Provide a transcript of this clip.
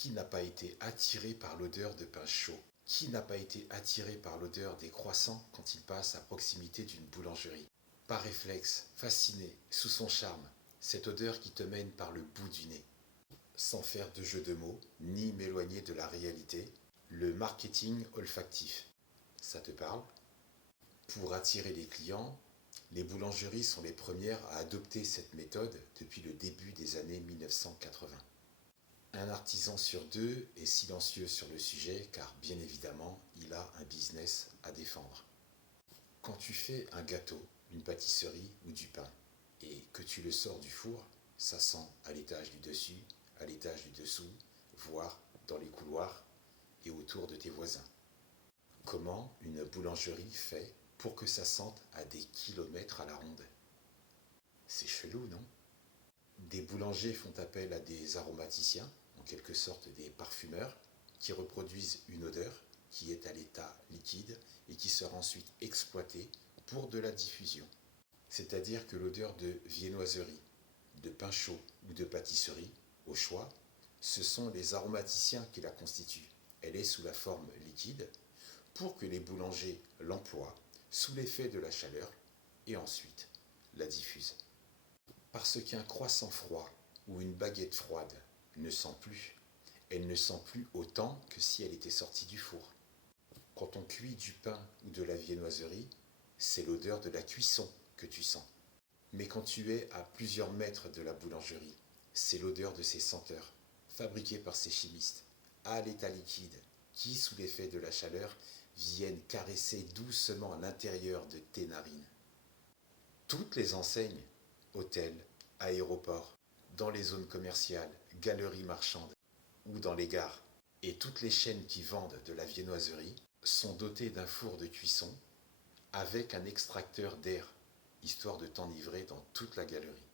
Qui n'a pas été attiré par l'odeur de pain chaud? Qui n'a pas été attiré par l'odeur des croissants quand il passe à proximité d'une boulangerie? Par réflexe, fasciné, sous son charme, cette odeur qui te mène par le bout du nez. Sans faire de jeu de mots, ni m'éloigner de la réalité, le marketing olfactif. Ça te parle? Pour attirer les clients, les boulangeries sont les premières à adopter cette méthode depuis le début des années 1980. Un artisan sur deux est silencieux sur le sujet car bien évidemment, il a un business à défendre. Quand tu fais un gâteau, une pâtisserie ou du pain et que tu le sors du four, ça sent à l'étage du dessus, à l'étage du dessous, voire dans les couloirs et autour de tes voisins. Comment une boulangerie fait pour que ça sente à des kilomètres à la ronde? C'est chelou, non? Des boulangers font appel à des aromaticiens, en quelque sorte des parfumeurs, qui reproduisent une odeur qui est à l'état liquide et qui sera ensuite exploitée pour de la diffusion. C'est-à-dire que l'odeur de viennoiserie, de pain chaud ou de pâtisserie, au choix, ce sont les aromaticiens qui la constituent. Elle est sous la forme liquide pour que les boulangers l'emploient sous l'effet de la chaleur et ensuite la diffusent. Parce qu'un croissant froid ou une baguette froide ne sent plus, elle ne sent plus autant que si elle était sortie du four. Quand on cuit du pain ou de la viennoiserie, c'est l'odeur de la cuisson que tu sens. Mais quand tu es à plusieurs mètres de la boulangerie, c'est l'odeur de ces senteurs, fabriquées par ces chimistes, à l'état liquide, qui, sous l'effet de la chaleur, viennent caresser doucement l'intérieur de tes narines. Toutes les enseignes, hôtels, aéroports, dans les zones commerciales, galeries marchandes ou dans les gares, et toutes les chaînes qui vendent de la viennoiserie sont dotées d'un four de cuisson avec un extracteur d'air, histoire de t'enivrer dans toute la galerie.